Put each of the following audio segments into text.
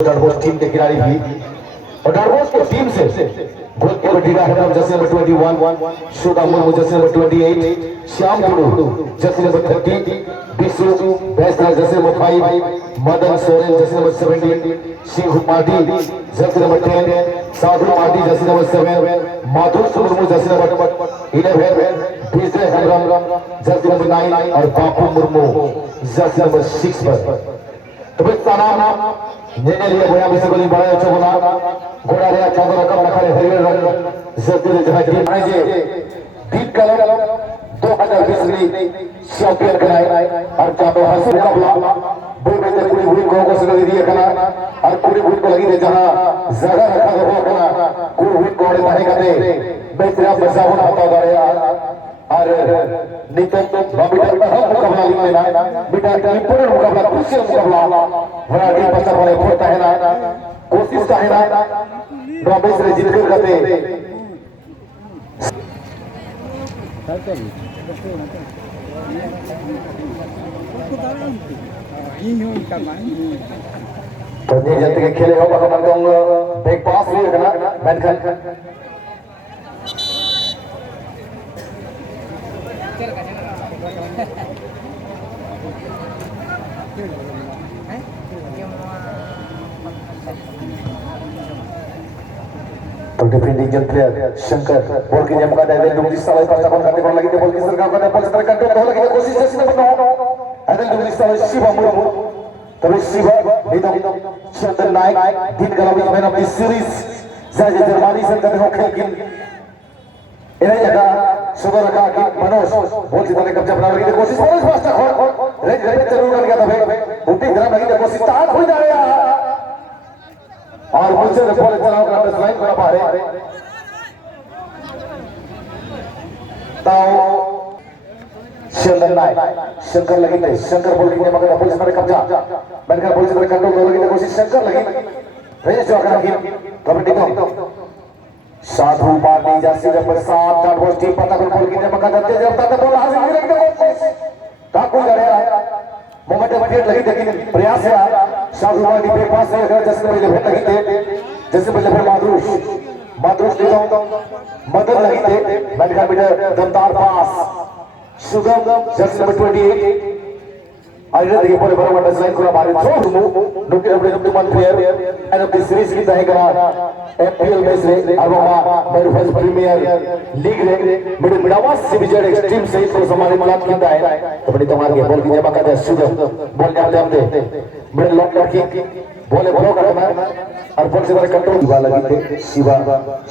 डारबोस team के खिलाड़ी भी और डारबोस की टीम से goalkeeper Dira Hedam jersey number 21, Shuda Murmu jersey number 28, Shyam Tudu jersey number 30, Bisu Besra jersey number 5, Madan Soren jersey number 17, Singh Mati jersey number 10, Sadhu Mati jersey number 7, Madhur Murmu jersey number 11, Vijay Hemram jersey number 9 और बापू मुर्मू जर्सी नंबर 6 पर। तो नाम नेनेलिया गोया बिसगोली बड़ा चोगना गोड़ा रे चंद्र रकम नखरे हरियर रंग जतिरे जहाजी आजे दीप कलर 2020 में चैंपियन कराए और जातो हंस मुकाबला बोल में पूरी भूल को से दिया कना और पूरी भूल को लगी रे जहां जगह रखा हो कना पूरी भूल को रे कते बेचरा बसाव होता गया और नितन बाबिटा मुकाबला लेना बेटा इंपोर्टेंट मुकाबला क्रूशियल मुकाबला बड़ा टीम बच्चा वाले फोड़ता है ना कोशिश का है ना नॉबेस रे जीत कर करते तो ये जब तक खेले होगा हम लोग बैक पास भी करना बैनखन तो डिफेंडिंग प्लेयर शंकर बॉल की जमका दे दे डुंगरी साले पासा बॉल करने को लगी थे बॉल की सरकार को दे बॉल सरकार कंट्रोल हो लगी कोशिश जैसे नंबर 9 अदल डुंगरी साले शिवा मुर्मू तभी शिवा एकदम चंदन नायक दिन गलावी मैन ऑफ द सीरीज जय जर्मनी से कदम हो खेल की इन्हें जगह सुबह रखा कि मनोज बॉल की तरह कब्जा बनाने की कोशिश मनोज फास्ट खोल रेड रेड जरूर कर गया था भाई उल्टी तरफ लगी थी कोशिश तार हो जा रहा और मुझसे बॉल चलाओ कर लाइन कर पा रहे ताऊ चंदन नायक शंकर लगी थे शंकर बॉल की मगर पुलिस पर कब्जा बनकर पुलिस पर कंट्रोल लगी थी कोशिश शंकर लगी रेस जो करा कि कबड्डी तो साधु पार्टी जैसे जब सात डारबोस टीम पता कर बॉल की जब करते जब तक बॉल हाथ में लगी कोशिश ताकू जा रहा मोमेंट बटेट लगी लेकिन प्रयास है साधु पार्टी पे पास है जैसे पहले भेट लगी थे जैसे पहले फिर माधुष के मदद लगी थे बैठा बेटा दमदार पास शुभम जैसे नंबर 28 आइए देखिए पूरे बराबर डिजाइन को हमारे थ्रो नुके अपने number 1 player end of the series की तय करा एपीएल मैच रे अरोमा मेरुफेस प्रीमियर लीग रे बड़े मिडावास से विजय एक्सट्रीम से तो हमारे मुलाकात किया है तो बड़ी तमाम के बॉल की जमा करते शुभम बॉल डालते हम दे बड़े लॉक करके बॉल ब्लॉक करना और बॉल से बड़े कंट्रोल वाला लगी थे शिवा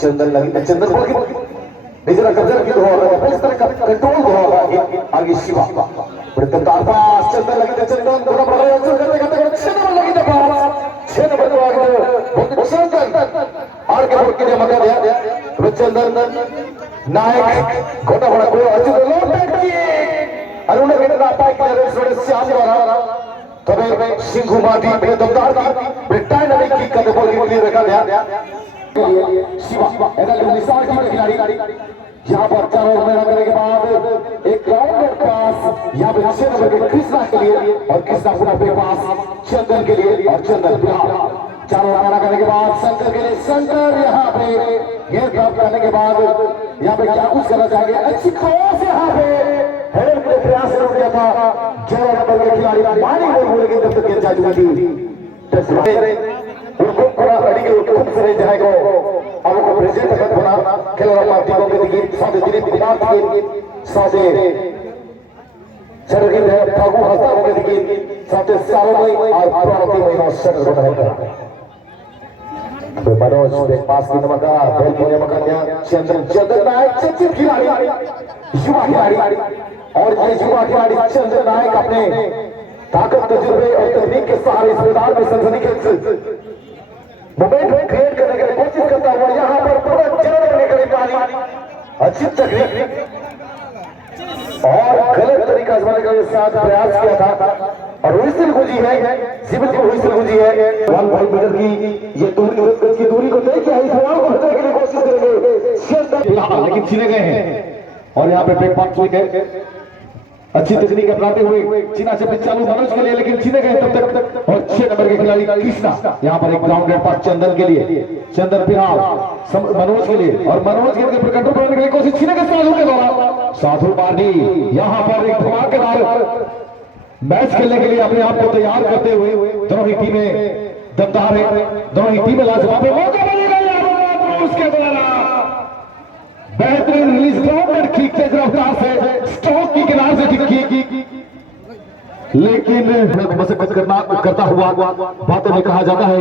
चंदन लगी थे चंदन बॉल की निजरा कब्जा की होगा पुलिस तरह कंट्रोल होगा आगे शिवा बड़े तंदार पास चंदन लगी थे चंदन पूरा बड़ा करते करते चंदन लगी थे पास 6 नंबर को आगे चंदन और के बॉल के मौका दिया चंदन नायक गोटा बड़ा को अच्छे लोग बैठी और उन्हें बेटा आता है कि थोड़े श्याम द्वारा तबे सिंह माटी बड़े दमदार बड़े डायनामिक किक करते बॉल के लिए रखा गया शिवा एडल मिसाल की खिलाड़ी यहाँ पर चारों ओवर करने के बाद एक ग्राउंड पास यहाँ पे 6 नंबर के कृष्णा के लिए और कृष्णा पूरा पे पास चंदन के लिए और चंदन चारों ओवर करने के बाद शंकर के लिए शंकर यहाँ पे गेंद प्राप्त करने के बाद यहाँ पे क्या कुछ करना चाहेंगे अच्छी क्रॉस यहाँ पे हेडर के प्रयास से रुक गया था 11 नंबर के खिलाड़ी मानी बॉल बोले कि तब तक गेंद जा चुकी थी उनको पूरा अड़ी के खूब से जाएगा और वो प्रेजेंट तक बना खेलना पार्टी को के दिए सादे दिलीप कुमार के सादे चरगी है फागु हस्ता को के दिए सादे सारों में और प्रारंभिक में शटर को रहेगा तो मनोज के पास की नमका बॉल को नमका दिया चंदन नायक चिचित खिलाड़ी युवा खिलाड़ी और ये युवा खिलाड़ी चंदन नायक अपने ताकत तजुर्बे और तकनीक के सहारे इस मैदान में सनसनी के मोमेंट क्रिएट करने की कोशिश करता हुआ यहाँ पर पूरा जड़ लेकर पानी अच्छी तकनीक और गलत तरीका आजमाने का साथ प्रयास किया था और हुइसल गुजी है सिविल की हुइसल गुजी है 1 मीटर की ये दूरी की दूरी को तय किया है इस बॉल को हटाने के लिए कोशिश करेंगे लेकिन छीने गए हैं और यहाँ पे बैक पास हुई है अच्छी तकनीक अपनाते हुए चीना से पिच चालू मनोज के लिए, लेकिन चीने गए तब तक। और 6 नंबर के खिलाड़ी कृष्णा यहाँ पर एक ग्राउंडेड पास चंदन के लिए, चंदन फिलहाल मनोज के लिए, और मनोज के ऊपर कंट्रोल करने के लिए कोशिश चीने के साधु के द्वारा। साधु मार्डी यहाँ पर एक धमाकेदार मैच खेलने के लिए अपने आप को तैयार करते हुए। दोनों ही टीमें दमदार है, दोनों ही टीमें लाजवाब है। मौका मिलेगा उसके द्वारा बेहतरीन रिलीज ग्राउंडेड किक तेज रफ्तार से स्ट्रोक की किनारे से टिकी, लेकिन मशक्कत करता हुआ बातों में कहा जाता है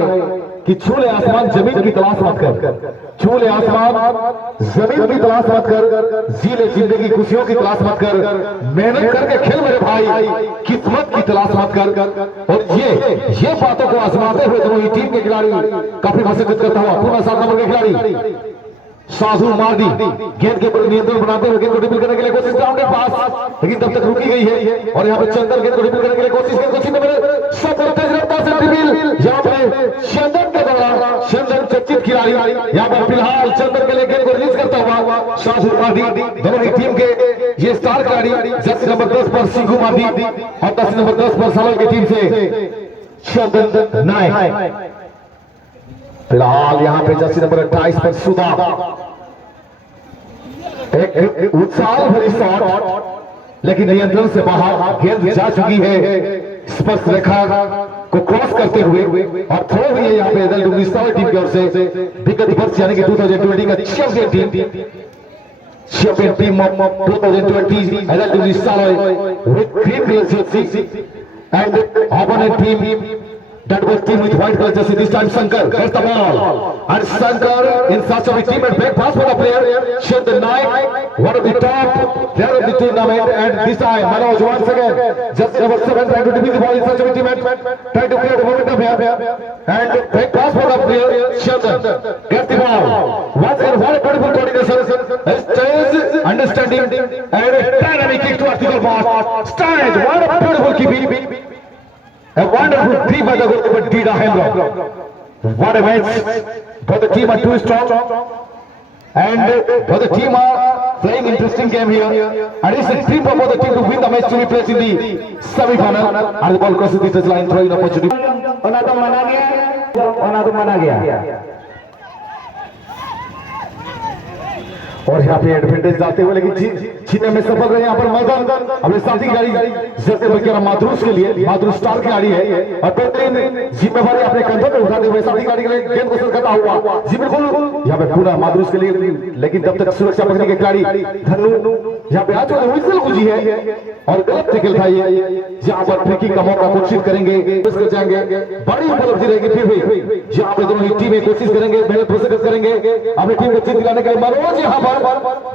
कि छूले आसमान जमीन की तलाश मत कर, छूले आसमान जमीन की तलाश मत कर, जीले जिंदगी खुशियों की तलाश मत कर, मेहनत करके खेल मेरे भाई, किस्मत की तलाश मत कर। और ये बातों को आजमाते हुए दोनों ही टीम के खिलाड़ी काफी मशक्कत करता हुआ पूरा 7 नंबर के खिलाड़ी साधु मार्डी गेंद के ऊपर नियंत्रण बनाते हुए गेंद को ड्रिबल करने के लिए कोशिश ग्राउंड के पास, लेकिन तब तक रुकी गई है। और यहाँ पे चंदन गेंद को ड्रिबल करने के लिए कोशिश तेज रफ्तार से ड्रिबल यहाँ पे चंदन के द्वारा, चंदन चर्चित खिलाड़ी यहाँ पर फिलहाल चंदन के लिए गेंद को रिलीज करता हुआ साधु मार्डी। दोनों ही टीम के ये स्टार खिलाड़ी जर्सी नंबर 10 पर सिंघू मार्डी और 10 नंबर 10 पर सालों की टीम से चंदन नायक। फिलहाल यहाँ पे जर्सी नंबर 28 पर सुधा एक उत्साह भरी शॉट, लेकिन नियंत्रण से बाहर गेंद जा चुकी है स्पर्श रेखा को क्रॉस करते हुए। और थ्रो हुई है यहाँ पे एडल डुमिस्ताल टीम की ओर से, विगत वर्ष यानी कि 2020 का चैंपियन टीम ऑफ 2020 एडल डुमिस्ताल with green colour jersey and opponent team that was team with white color jersey. This time Shankar gets the ball, and Shankar in such a big team and break pass for the player Chandan Naik, one of the top player of the tournament. And this time Manoj once again just number 7 trying to defeat the ball in such a big team and trying to create a momentum here, and break pass for the player Chandan gets the ball once again. What a beautiful coordination, stage understanding, and a dynamic kick towards the goal. Stage, what a beautiful keeping. A wonderful three by the goalkeeper Dida Hendra. What a match! Both the team are too strong, and both the team are playing interesting game here. And it's a dream for both the team to win the match to be placed in the semi-final. And the ball crosses the touchline, throwing opportunity. माना गया। और यहाँ पे advantage जाते हुए लेकिन छीनने में सफल रहे। यहाँ पर मैदान अपने साथी खिलाड़ी जैसे बल्कि मातृष के लिए मातृ स्टार खिलाड़ी है और बेहतरीन जिम्मेवारी अपने कंधों पे उठाते हुए साथी खिलाड़ी के लिए गेंद को करता हुआ जी बिल्कुल यहाँ पे पूरा मातृष के लिए, लेकिन तब तक सुरक्षा पकड़ने के खिलाड़ी धनु यहाँ पे आज विसल गुजी है और गलत टैकल था ये। यहाँ पर फ्री का मौका कोशिश करेंगे, जाएंगे, बड़ी उपलब्धि रहेगी फिर भी यहाँ पे दोनों ही टीमें कोशिश करेंगे, मेहनत कोशिश करेंगे अपनी टीम को जीत दिलाने के लिए। मनोज यहाँ पर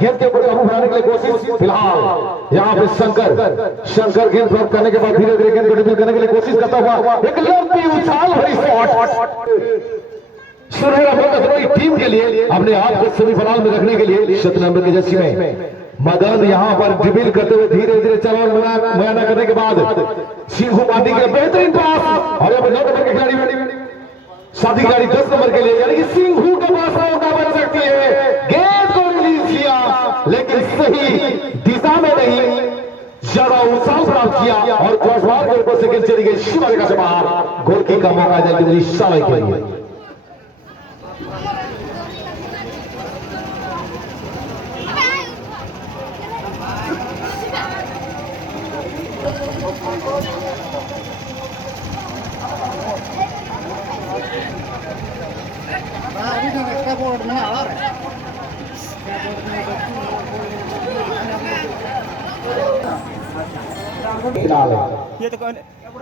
गेंद के ऊपर काबू बनाने के लिए कोशिश, फिलहाल यहाँ पे शंकर गेंद ड्रॉप करने के बाद धीरे धीरे गेंद को ड्रिबल करने के लिए कोशिश करता हुआ एक लंबी उछाल भरी शॉट सुनहरा मौका दोनों टीम के लिए अपने आप को सेमीफाइनल में रखने के लिए 7 नंबर के जर्सी में मदन यहाँ पर ड्रिबल करते हुए धीरे धीरे चलान मुआयना करने के बाद सिंघू मार्डी के बेहतरीन पास और यहाँ पर 9 नंबर के खिलाड़ी साथी खिलाड़ी 10 नंबर के लिए यानी कि सिंघू के पास मौका बन सकती है। गेंद को रिलीज किया लेकिन सही दिशा में नहीं, ज्यादा उछाल प्राप्त किया और क्रॉसबार के ऊपर से गेंद चली गई शिवालिका से बाहर। गोल की का मौका जल्दी शाबाश के लिए।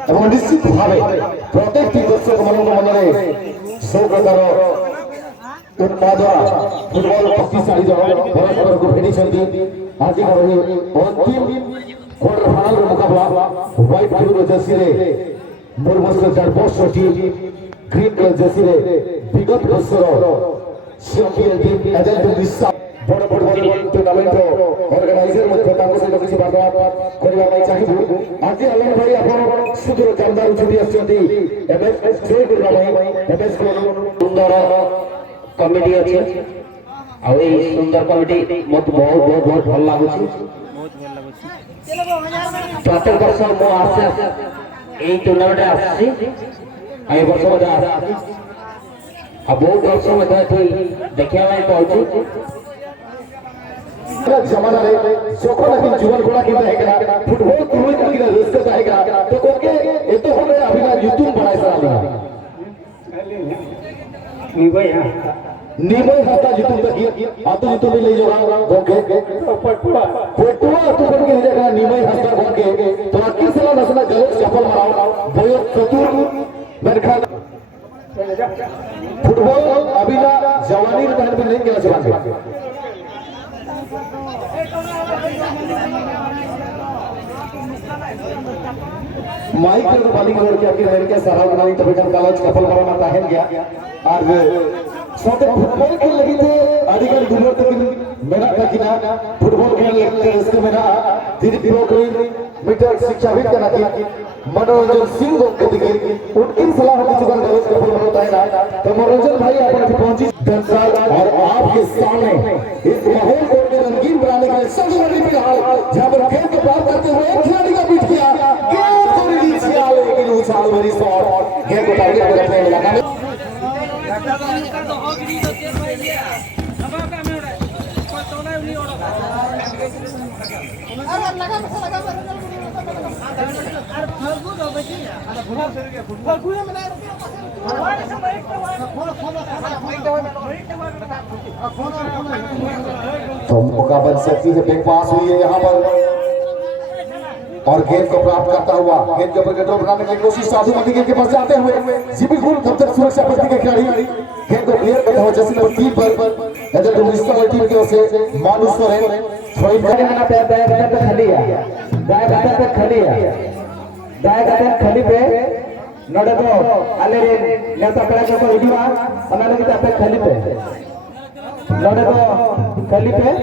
এবং নিশ্চিতভাবে প্রত্যেকটি দর্শক মনোরঞ্জনে সৌগতর উৎপাদনা ফুটবল শক্তিশালী দল পরস্পরକୁ ଭେଟିଛନ୍ତି। ଆଜିର ଏହି ଅନ୍ତିମ କ୍ୱାର୍ଟର ଫାଇନାଲର ମୁକାବିଲା ହ୍ୱାଇଟ୍ ବ୍ଲୁ ଜର୍ସିରେ ମୁରମସ୍କ ଜାଡବୋସ ଟିମ୍ ଗ୍ରୀନ କଲର ଜର୍ସିରେ ବିଗତ ବର୍ଷର ଚମ୍ପିୟନ ଟିମ୍ ଏଜେଣ୍ଟ ବିଶା ବଡ଼ ଫୁଟବଲ ଟୁର୍ଣ୍ଣାମେଣ୍ଟର ଅର୍ଗାନାଇଜର ମଧ୍ୟ ତାଙ୍କ ସହିତ କିଛି ବାର୍ତ୍ତାଳାପ କରିବା ପାଇଁ ଚାହିଁବୁ। ଆଜି ଆଲମ ଭାଇ ଆପଣ ସୁଦୂର କାମଦାରୁ ଛୁଟି ଆସିଛନ୍ତି ଏମଏସ୍ ଜୟ କରିବା ପାଇଁ। ଏମଏସ୍ ସୁନ୍ଦର କମିଟି ଅଛି ଆଉ ଏଇ ସୁନ୍ଦର କମିଟି ମୋତେ ବହୁତ ଭଲ ଲାଗୁଛି। प्रत्येक वर्ष मु आसे এই টুর্নামেন্টে আসছি এই বর্ষ মধ্যে আসছি আর বহুত দর্শক মধ্যে এটি দেখিয়া পাই পাউছি जमाना रे जोखो लेकिन जीवन गुणा की रहेगा फुटबॉल तुम का की रिस्क रहेगा तो कोके ये तो होने अभी ना यूट्यूब बनाए सरा लिया नीमय हाथा यूट्यूब तक आ तो यूट्यूब में ले जाओ कोके पटुआ तो बन के रहेगा नीमय हाथा कोके तो अक्की सला नसना गलत चपल मारो बोयो चतुर बरखा फुटबॉल अभी ना जवानी के टाइम पे नहीं खेला जवान माइक पर तो बालिंग और क्या की रहने के सराव बनाई तब kan कॉलेज कपल मारा ताहन गया और सोते फुटबॉल खेल लगी थे अधिकारी दुनिया तक मेरा था कि ना फुटबॉल खेल लगते इसको मेरा धीरे धीरे कोई मीटर शिक्षा भी करना किया मनोरंजन सिंह को दिखे उनकी सलाह होगी जुगाड़ कॉलेज कपल होता है ना तो मनोरंजन भाई आप पहुंची दंसाल और आपके सामने इस माहौल को रंगीन बनाने के लिए सबसे बड़ी फिलहाल जहां पर खेल को प्राप्त करते हुए खिलाड़ी का पीठ किया गेंद को रिलीज किया लेकिन उछाल भरी शॉट गेंद को टारगेट पर अपने इलाका में तो मौका बन सकती है बिग पास हुई है यहाँ पर और गेंद को प्राप्त करता हुआ गेंद के ऊपर कंट्रोल बनाने की कोशिश साधु मती के पास जाते हुए जी बिल्कुल तब तक सुरक्षा प्रति के खिलाड़ी गेंद को क्लियर करता हुआ जैसे नंबर 3 पर इधर मुनिसिपल टीम की ओर से मानुष सोरेन थोड़ी दाएं पे खली है दाएं पे खली है दाएं खली पे नोडे तो आले रे नेता पेड़ा के ऊपर उठीवा अना लगी पे खली पे नोडे तो खली पे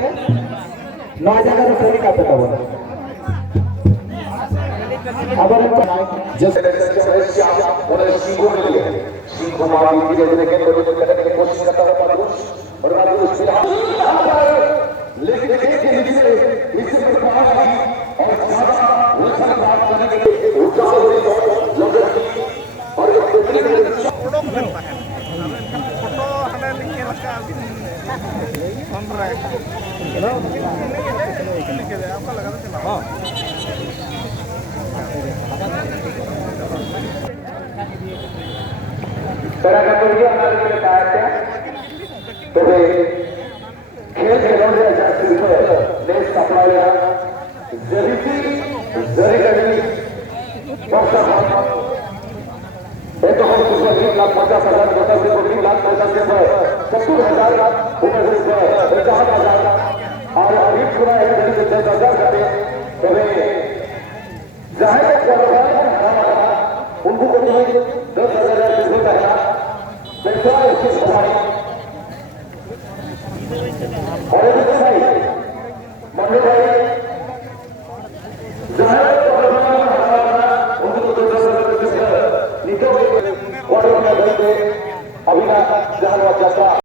नौ जगह तो खली का पे बोल अब जैसे उन्होंने सिंह को ले लिया सिंह को मारने की जैसे के कोशिश करता है पादुष और राजू लेकिन देखिए नीचे इससे बाहर आई और ज्यादा वो सब बात करने के लिए उठा हो रही लग रही और ये फोटो हमें लिखे लगा हम रहे लिखे दे आपका लगा चला हां तेरा का तो ये हमारे लिए कहा है तो वे खेल खेलों से देश का अपना जरीसी जरी करी बक्सा ये तो हम सुपर 3,50,000 बता से 3,50,000 से 70,000 50,000 और अभी पूरा है 10,000 करते तो वे जाहिर उनको को 10,000 रुपये का पैसा इसकी सफाई और भाई मंडल भाई जाहिर